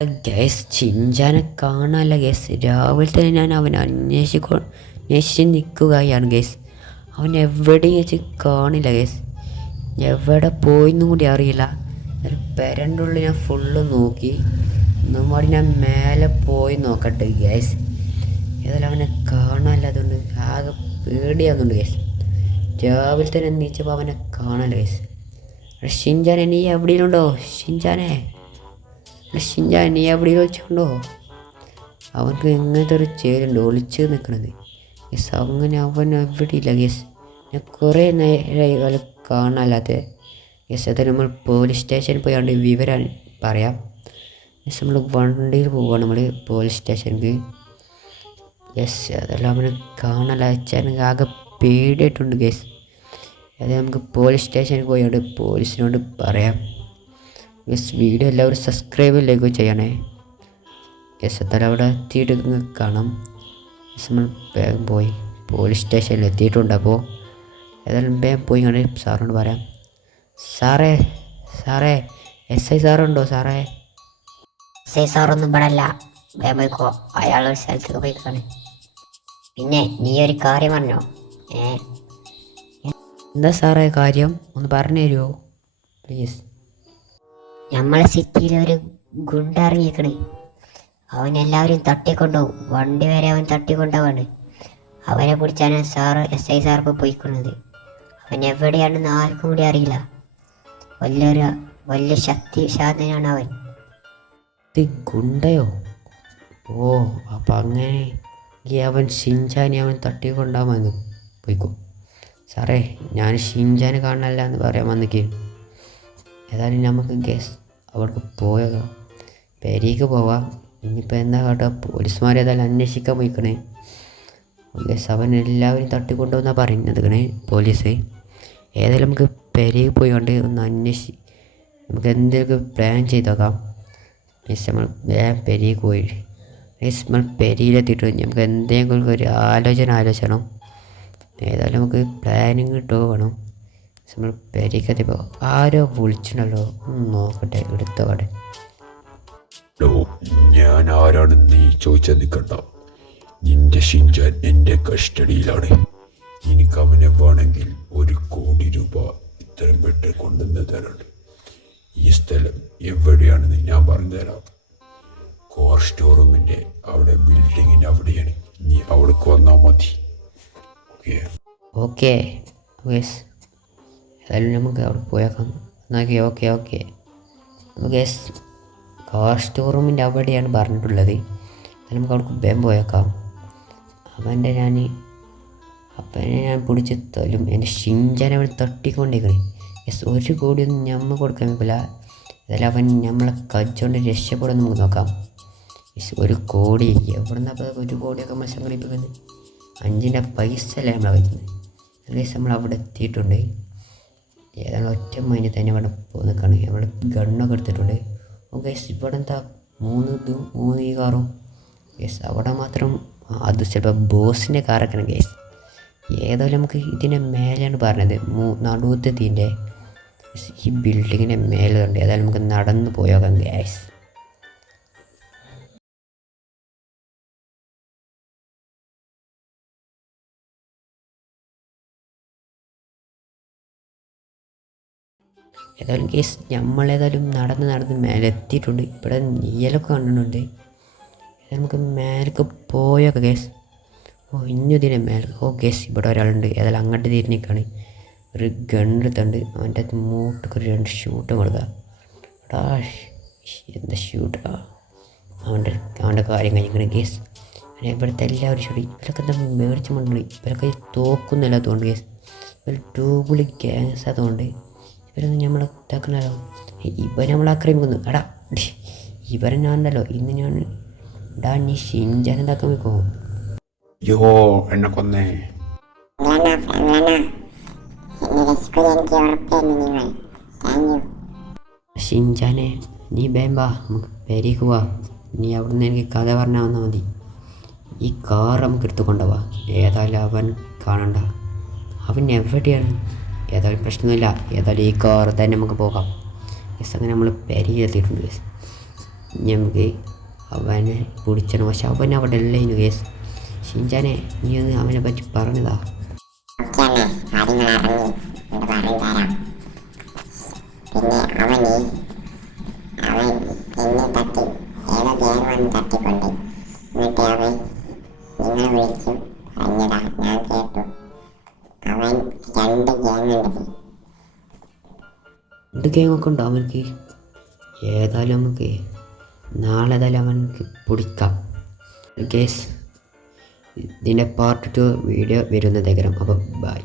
Gas ചിഞ്ചാനെ കാണാനല്ല gas. രാവിലെ തന്നെ ഞാൻ അവനെ അന്വേഷിച്ച് നിൽക്കുകയാണ് ഗ്യാസ്. അവൻ എവിടെയും വെച്ച് കാണില്ല ഗ്യാസ്. എവിടെ പോയിന്നും കൂടി അറിയില്ല. ഒരു പെരൻ്റെ ഉള്ളിൽ ഞാൻ ഫുള്ള് നോക്കി. ഒന്നുമാടി ഞാൻ മേലെ പോയി നോക്കട്ടെ ഗ്യാസ്. ഏതായാലും അവനെ കാണാനല്ലാതുകൊണ്ട് ആകെ പേടിയാകുന്നുണ്ട് ഗ്യാസ്. രാവിലെ തന്നെ നീച്ചപ്പോൾ അവനെ കാണാനില്ല ഗ്യാസ്. ഷിൻചാനെ, നീ എവിടെയും ഉണ്ടോ? ഷിൻചാനെ, നീ എവിടെയും വിളിച്ചുണ്ടോ? അവർക്ക് ഇങ്ങനത്തെ ഒരു ചേരുണ്ട് ഒളിച്ച് നിൽക്കണത് യെസ്. അങ്ങനെ അവൻ എവിടെയില്ല യെസ്. ഞാൻ കുറേ നേരമായി കാണാല്ലാത്ത യെസ്. അത് നമ്മൾ പോലീസ് സ്റ്റേഷനിൽ പോയാണ്ട് വിവരം പറയാം യെസ്. നമ്മൾ വണ്ടിയിൽ പോവുകയാണ് നമ്മൾ പോലീസ് സ്റ്റേഷനിലേക്ക് യെസ്. അതെല്ലാം അവനെ കാണാല്ല വെച്ചാൽ ആകെ പേടിയായിട്ടുണ്ട് യെസ്. അത് നമുക്ക് പോലീസ് സ്റ്റേഷനിൽ പോയാണ്ട് പോലീസിനോട് പറയാം യെസ്. വീഡിയോ എല്ലാവരും സബ്സ്ക്രൈബ് ലൈക്ക് ചെയ്യണേ യെസ്. എന്തായാലും അവിടെ എത്തിയിട്ട് കാണാം യെസ്. നമ്മൾ വേഗം പോയി പോലീസ് സ്റ്റേഷനിൽ എത്തിയിട്ടുണ്ട്. അപ്പോൾ ഏതായാലും വേഗം പോയി കണ്ട് സാറിനോട് പറയാം. സാറേ സാറേ SI സാറുണ്ടോ സാറേ? സാറൊന്നും ഇവിടെ അല്ല, വേഗം പോയിക്കോ. അയാളൊരു സ്ഥലത്തേക്ക് പോയിക്കാണ്. പിന്നെ നീ ഒരു കാര്യം പറഞ്ഞോ? എന്താ സാറേ കാര്യം? ഒന്ന് പറഞ്ഞു തരുമോ പ്ലീസ്? നമ്മളെ സിറ്റിയിൽ ഒരു ഗുണ്ട ഇറങ്ങിയേക്കണ്. അവൻ എല്ലാവരും തട്ടിക്കൊണ്ടുപോകും. വണ്ടി വരെ അവൻ തട്ടിക്കൊണ്ടുപോവാണ്. അവനെ പിടിച്ചാണ് SI സാർ ഇപ്പോൾ പോയിക്കുന്നത്. അവൻ എവിടെയാണെന്ന് ആർക്കും കൂടി അറിയില്ല. വലിയ ശക്തിശാലിയാണ് അവൻ. ഇത് ഗുണ്ടയോ? ഓ, അപ്പം അങ്ങനെ അവൻ ഷിൻചാനെ അവൻ തട്ടിക്കൊണ്ടാവാൻ പോയിക്കോ. സാറേ, ഞാൻ ഷിൻചാനെ കാണാനല്ല എന്ന് പറയാൻ വന്നിക്ക്. ഏതായാലും നമുക്ക് ഗസ് അവർക്ക് പോയേക്കാം, പെരീക്ക് പോവാം. ഇനിയിപ്പോൾ എന്താ കേട്ടോ, പോലീസുമാർ ഏതായാലും അന്വേഷിക്കാൻ പോയിക്കണേ ഗസ്. അവൻ എല്ലാവരും തട്ടിക്കൊണ്ടുവന്നാണ് പറയുന്നത് പോലീസ്. ഏതായാലും നമുക്ക് പെരീക്ക് പോയിക്കൊണ്ട് ഒന്ന് നമുക്ക് എന്തെങ്കിലും പ്ലാൻ ചെയ്തേക്കാം മിസ്. നമ്മൾ വേഗം പെരീക്ക് പോയി മിസ്. നമ്മൾ പെരിയിലെത്തിയിട്ട് നമുക്ക് എന്തെങ്കിലും ഒരു ആലോചന. ഏതായാലും നമുക്ക് പ്ലാനിങ് കിട്ടുക വേണം. നമ്മൾ പെരീക്കെത്തിയപ്പോൾ ആരോ വിളിച്ചിട്ടുണ്ടല്ലോ, ഒന്ന് നോക്കട്ടെ എടുത്തപാടെ. ഞാൻ ആരാണെന്ന് നീ ചോദിച്ചാൽ നിൽക്കണ്ട. നിന്റെ ഷിൻചാൻ എൻ്റെ കസ്റ്റഡിയിലാണ്. എനിക്ക് അവനെ വേണമെങ്കിൽ 1 കോടി രൂപ ഇത്രയും പെട്ട് കൊണ്ടുവന്ന് തരാണ്. ഈ സ്ഥലം എവിടെയാണെന്ന് ഞാൻ പറഞ്ഞുതരാം. കോർ സ്റ്റോറൂമിൻ്റെ അവിടെ ബിൽഡിങ്ങിൻ്റെ അവിടെയാണ്. നീ അവിടേക്ക് വന്നാൽ മതി. Okay yes. ഏതായാലും നമുക്ക് അവിടെ പോയേക്കാം. എന്നാക്കി ഓക്കെ നമുക്ക് യെസ് കാർ സ്റ്റോറൂമിൻ്റെ അവിടെയാണ് പറഞ്ഞിട്ടുള്ളത്. നമുക്ക് അവിടെ വേഗം പോയേക്കാം. അവനെ ഞാൻ പിടിച്ച് തല്ലും. എൻ്റെ ഷിൻചാനെ അവൻ തട്ടിക്കൊണ്ടിരിക്കണേ യെസ്. 1 കോടിയൊന്നും ഞമ്മ കൊടുക്കാൻ പറ്റില്ല. ഏതായാലും അവൻ നമ്മളെ കച്ചുകൊണ്ട് രക്ഷപ്പെടാൻ നമുക്ക് നോക്കാം യെസ്. 1 കോടി എവിടെ നിന്നപ്പോൾ 1 കോടിയൊക്കെ നമ്മൾ സംഘടിപ്പിക്കുന്നത്? 5ൻ്റെ പൈസ അല്ലേ നമ്മളെ വരുന്നത്. അല്ലെങ്കിൽ നമ്മൾ അവിടെ എത്തിയിട്ടുണ്ട്. ഏതായാലും ഒറ്റ മൈൻഡിൽ തന്നെ ഇവിടെ പോയി നിൽക്കുകയാണ്. അവിടെ ഗണ്ണൊക്കെ എടുത്തിട്ടുണ്ട്. ഓക്കെ ഇവിടെ എന്താ 3 ഈ കാറും യെസ്. അവിടെ മാത്രം അത് ചിലപ്പോൾ ബോസിൻ്റെ കാറൊക്കെയാണ് കേസ്. ഏതായാലും നമുക്ക് ഇതിൻ്റെ മേലെയാണ് പറഞ്ഞത്, നടുവത്തതിൻ്റെ ഈ ബിൽഡിങ്ങിൻ്റെ മേലെ ഉണ്ട്. ഏതായാലും നമുക്ക് നടന്ന് പോയോക്കാം ഗ്യാസ്. ഏതായാലും കേസ് നമ്മളേതായാലും നടന്ന് മേലെ എത്തിയിട്ടുണ്ട്. ഇവിടെ നീലൊക്കെ കാണുന്നുണ്ട്. നമുക്ക് മേലേക്ക് പോയൊക്കെ കേസ്. ഓ ഇഞ്ഞതിനെ മേലെ. ഓ കേസ് ഇവിടെ ഒരാളുണ്ട്. ഏതായാലും അങ്ങോട്ട് തിരിഞ്ഞിക്കാണ്. ഒരു ഗണ്ണെടുത്തുണ്ട്. അവൻ്റെ മൂട്ടൊക്കെ 2 ഷൂട്ടും കൊടുക്കുക. എടാ എന്താ ഷൂട്ടാ. അവൻ്റെ കാര്യം കഴിഞ്ഞിരിക്കണം കേസ്. അങ്ങനെ ഇവിടുത്തെ എല്ലാവരും ഷൂട്ട്. ഇവരൊക്കെ എന്താ മേടിച്ച് കൊണ്ടുപോയി. ഇവരൊക്കെ തോക്കുന്നില്ല അതുകൊണ്ട് കേസ്. ഇവർ ട്യൂബിൾ ഗ്യാങ്സ് അതുകൊണ്ട് ഇവരൊന്നും നമ്മളെ ഇതാക്കണല്ലോ. ഇവർ നമ്മളെ ആക്രമിക്കുന്നു. എടാ ഇവരെ ഞാനുണ്ടല്ലോ ഇന്ന് ഞാൻ നീ ഷിൻചാൻ എന്താക്കാൻ വെക്കോ? എന്നെ കൊന്നേ. ഷിൻചാനെ, നീ ബേമ്പാ, നമുക്ക് പെരീക്ക് പോവാ. നീ അവിടുന്ന് എനിക്ക് കഥ പറഞ്ഞാൽ വന്നാൽ മതി. ഈ കാർ നമുക്ക് എടുത്തു കൊണ്ടുപോവാ. ഏതായാലും അവൻ കാണണ്ട. അവൻ എവിടെയാണ്? ഏതായാലും പ്രശ്നമില്ല. ഏതായാലും ഈ കാർ തന്നെ നമുക്ക് പോകാം യെസ്. അങ്ങനെ നമ്മൾ പെരിയിലെത്തിയിട്ടുണ്ട് യെസ്. നമുക്ക് അവനെ പിടിച്ചണം. പക്ഷെ അവൻ അവിടെ ഇല്ലേനു കേസ്. ഷിൻചാനെ നീ ഒന്ന് അവനെ പറ്റി പറഞ്ഞതാ. ഓക്കെ അണ്ണേ, കാര്യങ്ങൾ അറിഞ്ഞ് എന്നിട്ട് പറഞ്ഞു തരാം. പിന്നെ അവൻ എന്നെ തട്ടി ഏതോ ഗ്യാങ് വന്ന് തട്ടിക്കൊണ്ട് എന്നിട്ട് അവൻ നിങ്ങളെ വിളിച്ചു പറഞ്ഞതാ, ഞാൻ കേട്ടു. അവൻ 2 ഗ്യാങ് ഉണ്ട്. 2 ഗെയിമൊക്കെ ഉണ്ടോ അവനക്ക്? ഏതായാലും നമുക്ക് നാളെ ഏതായാലും അവനക്ക് പിടിക്കാം കേസ്. ഇതിൻ്റെ പാർട്ട് 2 വീഡിയോ വരുന്നതേക്കരം. അപ്പോൾ ബൈ.